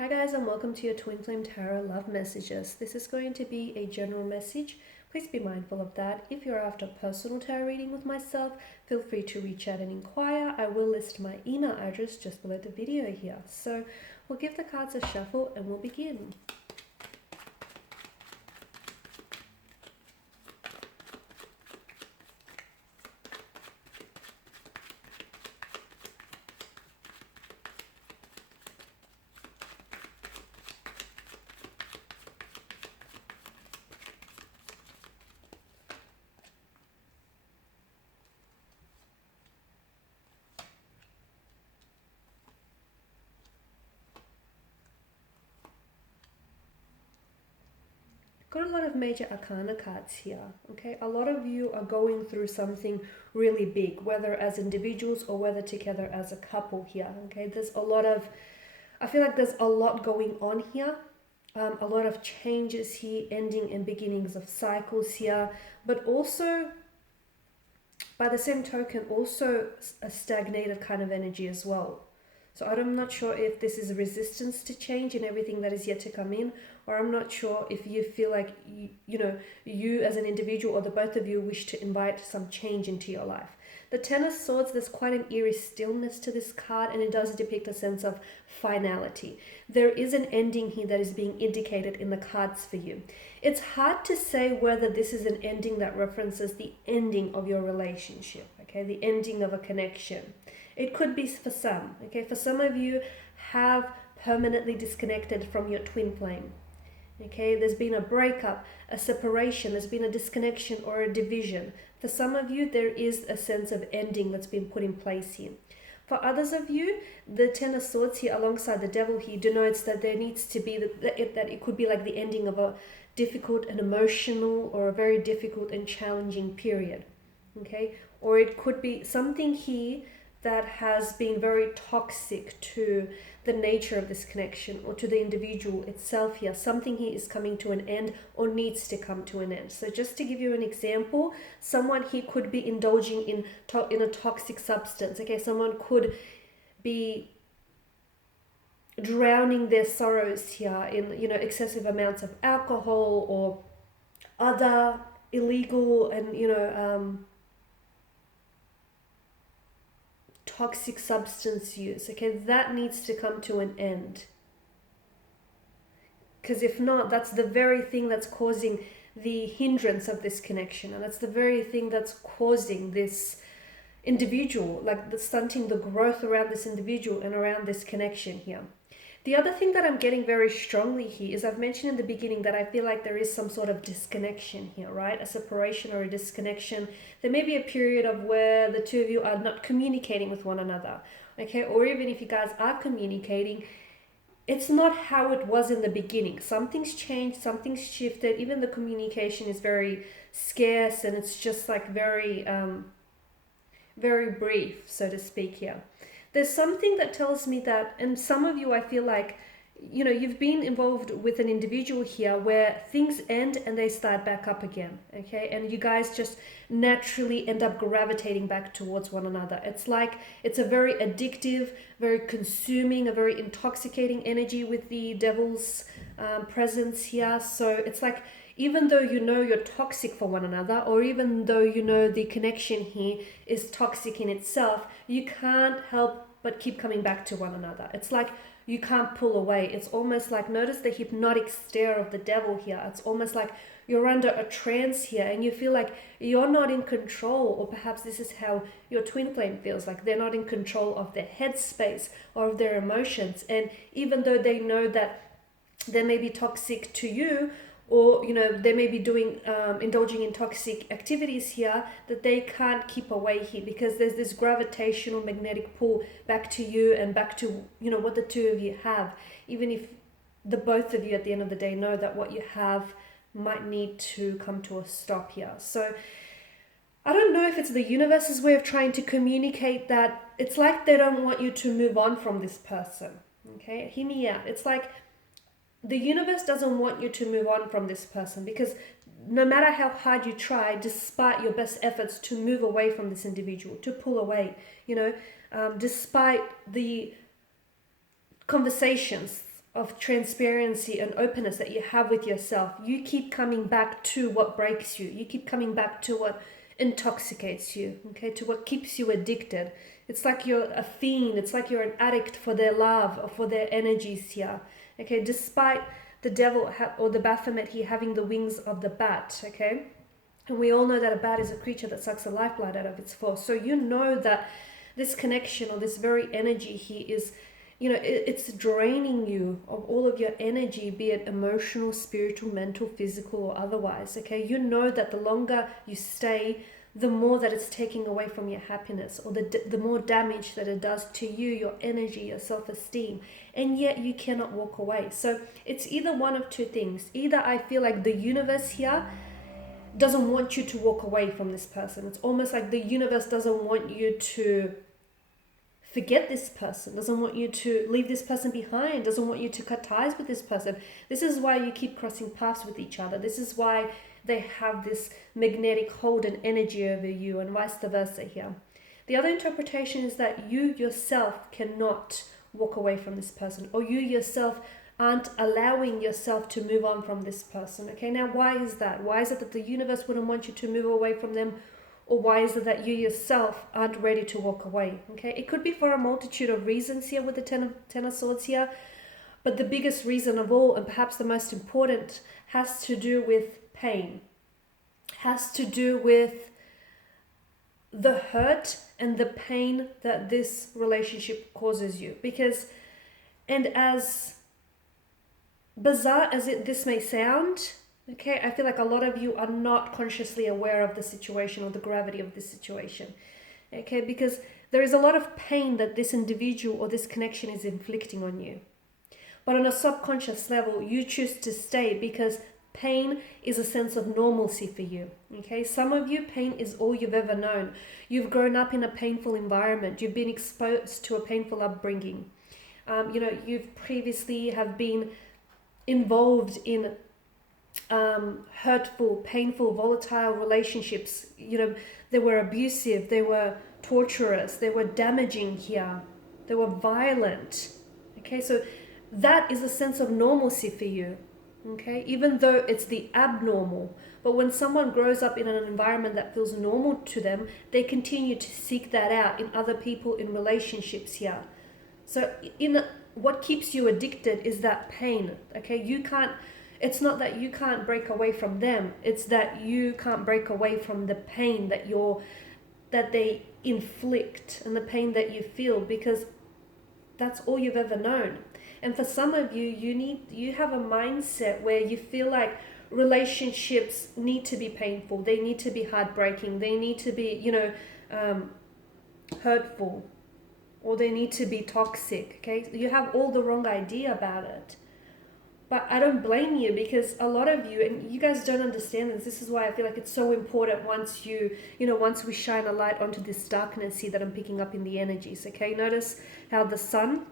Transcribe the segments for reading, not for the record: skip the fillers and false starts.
Hi guys, and welcome to your Twin Flame Tarot Love Messages. This is going to be a general message. Please be mindful of that. If you're after personal tarot reading with myself, feel free to reach out and inquire. I will list my email address just below the video here. So we'll give the cards a shuffle and we'll begin. Got a lot of major arcana cards here. Okay, a lot of you are going through something really big, whether as individuals or whether together as a couple here. Okay, there's a lot of, I feel like there's a lot going on here. A lot of changes here, ending and beginnings of cycles here, but also by the same token also a stagnated kind of energy as well. So I'm not sure if this is resistance to change and everything that is yet to come in, or I'm not sure if you feel like, you as an individual or the both of you wish to invite some change into your life. The Ten of Swords, there's quite an eerie stillness to this card, and it does depict a sense of finality. There is an ending here that is being indicated in the cards for you. It's hard to say whether this is an ending that references the ending of your relationship, okay, the ending of a connection. It could be for some, okay? For some of you have permanently disconnected from your twin flame, okay? There's been a breakup, a separation, there's been a disconnection or a division. For some of you, there is a sense of ending that's been put in place here. For others of you, the Ten of Swords here alongside the Devil here denotes that there needs to be, that it could be like the ending of a difficult and emotional or a very difficult and challenging period, okay? Or it could be something here that has been very toxic to the nature of this connection or to the individual itself here. Something here is coming to an end or needs to come to an end. So just to give you an example, someone here could be indulging in a toxic substance. Okay, someone could be drowning their sorrows here in excessive amounts of alcohol or other illegal and toxic substance use. Okay, that needs to come to an end, because if not, that's the very thing that's causing the hindrance of this connection, and that's the very thing that's causing this individual, like the stunting the growth around this individual and around this connection here. The other thing that I'm getting very strongly here is, I've mentioned in the beginning that I feel like there is some sort of disconnection here, right? A separation or a disconnection. There may be a period of where the two of you are not communicating with one another, okay? Or even if you guys are communicating, it's not how it was in the beginning. Something's changed, something's shifted. Even the communication is very scarce, and it's just like very brief, so to speak here. There's something that tells me that, and some of you, I feel like, you've been involved with an individual here where things end and they start back up again, okay? And you guys just naturally end up gravitating back towards one another. It's like it's a very addictive, very consuming, a very intoxicating energy with the Devil's presence here. So it's like, even though you're toxic for one another, or even though the connection here is toxic in itself, you can't help but keep coming back to one another. It's like you can't pull away. It's almost like, notice the hypnotic stare of the Devil here. It's almost like you're under a trance here and you feel like you're not in control, or perhaps this is how your twin flame feels, like they're not in control of their headspace or of their emotions. And even though they know that they may be toxic to you, or they may be doing indulging in toxic activities here, that they can't keep away here, because there's this gravitational magnetic pull back to you and back to what the two of you have, even if the both of you at the end of the day know that what you have might need to come to a stop here. So I don't know if it's the universe's way of trying to communicate that it's like they don't want you to move on from this person. Okay, hear me out. It's like the universe doesn't want you to move on from this person, because no matter how hard you try, despite your best efforts to move away from this individual, to pull away, despite the conversations of transparency and openness that you have with yourself, you keep coming back to what breaks you. You keep coming back to what intoxicates you, okay, to what keeps you addicted. It's like you're a fiend. It's like you're an addict for their love or for their energies here, okay, despite the devil or the Baphomet here having the wings of the bat, okay? And we all know that a bat is a creature that sucks the lifeblood out of its force. So you know that this connection or this very energy here is, you know, it's draining you of all of your energy, be it emotional, spiritual, mental, physical, or otherwise, okay? You know that the longer you stay, the more that it's taking away from your happiness, or the more damage that it does to you, your energy, your self-esteem, and yet you cannot walk away. So it's either one of two things. Either I feel like the universe here doesn't want you to walk away from this person. It's almost like the universe doesn't want you to forget this person, doesn't want you to leave this person behind, doesn't want you to cut ties with this person. This is why you keep crossing paths with each other. This is why they have this magnetic hold and energy over you, and vice versa here. The other interpretation is that you yourself cannot walk away from this person, or you yourself aren't allowing yourself to move on from this person. Okay, now why is that? Why is it that the universe wouldn't want you to move away from them? Or why is it that you yourself aren't ready to walk away? Okay, it could be for a multitude of reasons here with the Ten of Swords here. But the biggest reason of all, and perhaps the most important, has to do with pain. Has to do with the hurt and the pain that this relationship causes you. Because, and as bizarre as this may sound, okay, I feel like a lot of you are not consciously aware of the situation or the gravity of this situation, okay, because there is a lot of pain that this individual or this connection is inflicting on you. But on a subconscious level, you choose to stay because pain is a sense of normalcy for you, okay? Some of you, pain is all you've ever known. You've grown up in a painful environment. You've been exposed to a painful upbringing. You know, you've previously have been involved in hurtful, painful, volatile relationships. You know, they were abusive, they were torturous, they were damaging here, they were violent. Okay, so that is a sense of normalcy for you. Okay, even though it's the abnormal. But when someone grows up in an environment that feels normal to them, they continue to seek that out in other people, in relationships here. So in what keeps you addicted is that pain. Okay, you can't, it's not that you can't break away from them, it's that you can't break away from the pain that they inflict and the pain that you feel, because that's all you've ever known. And for some of you, you have a mindset where you feel like relationships need to be painful, they need to be heartbreaking, they need to be, you know, hurtful, or they need to be toxic. Okay, you have all the wrong idea about it. But I don't blame you, because a lot of you, and you guys don't understand this. This is why I feel like it's so important once once we shine a light onto this darkness here that I'm picking up in the energies. Okay, notice how the sun,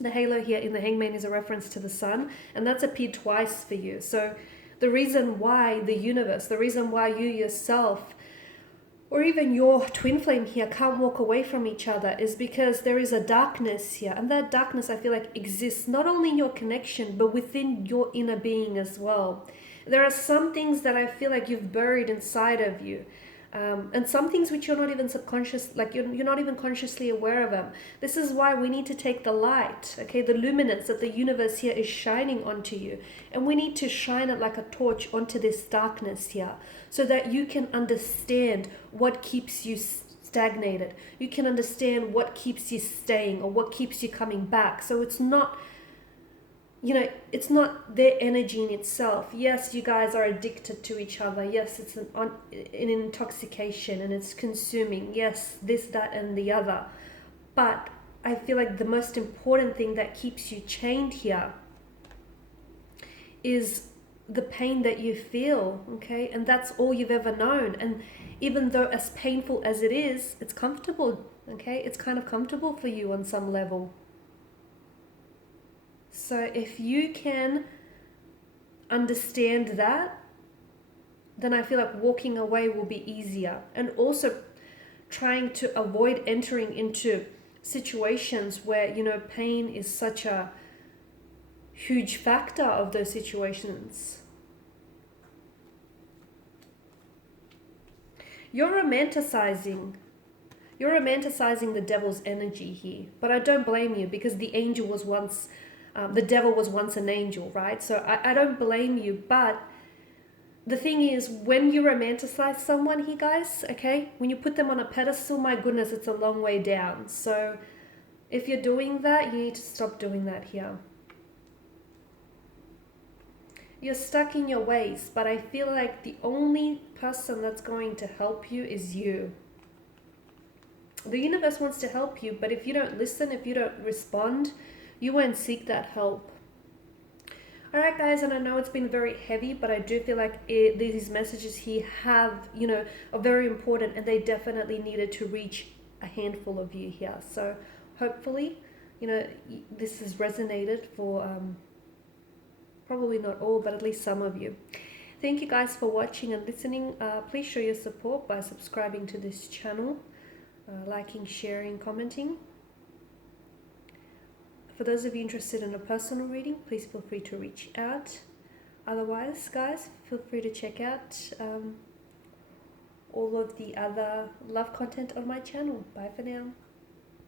the halo here in the Hangman is a reference to the sun, and that's appeared twice for you. So the reason why the universe, the reason why you yourself, or even your twin flame here can't walk away from each other is because there is a darkness here. And that darkness, I feel like, exists not only in your connection, but within your inner being as well. There are some things that I feel like you've buried inside of you. And some things which you're not even subconscious, like you're not even consciously aware of them. This is why we need to take the light, okay, the luminance that the universe here is shining onto you. And we need to shine it like a torch onto this darkness here, so that you can understand what keeps you stagnated. You can understand what keeps you staying or what keeps you coming back. So it's not, you know, it's not their energy in itself. Yes, you guys are addicted to each other. Yes, it's an intoxication and it's consuming. Yes, this, that, and the other. But I feel like the most important thing that keeps you chained here is the pain that you feel, okay? And that's all you've ever known. And even though as painful as it is, it's comfortable, okay? It's kind of comfortable for you on some level. So if you can understand that, then I feel like walking away will be easier. And also trying to avoid entering into situations where, you know, pain is such a huge factor of those situations. You're romanticizing the devil's energy here, but I don't blame you, because the angel was once, the devil was once an angel, right? So I don't blame you, but the thing is, when you romanticize someone here, guys, okay, when you put them on a pedestal, my goodness, it's a long way down. So if you're doing that, you need to stop doing that here. You're stuck in your ways, but I feel like the only person that's going to help you is you. The universe wants to help you, but if you don't listen, if you don't respond, you won't seek that help. Alright guys, and I know it's been very heavy, but I do feel like these messages here are very important, and they definitely needed to reach a handful of you here. So hopefully, this has resonated for probably not all, but at least some of you. Thank you guys for watching and listening. Please show your support by subscribing to this channel, liking, sharing, commenting. For those of you interested in a personal reading, please feel free to reach out. Otherwise, guys, feel free to check out all of the other love content on my channel. Bye for now.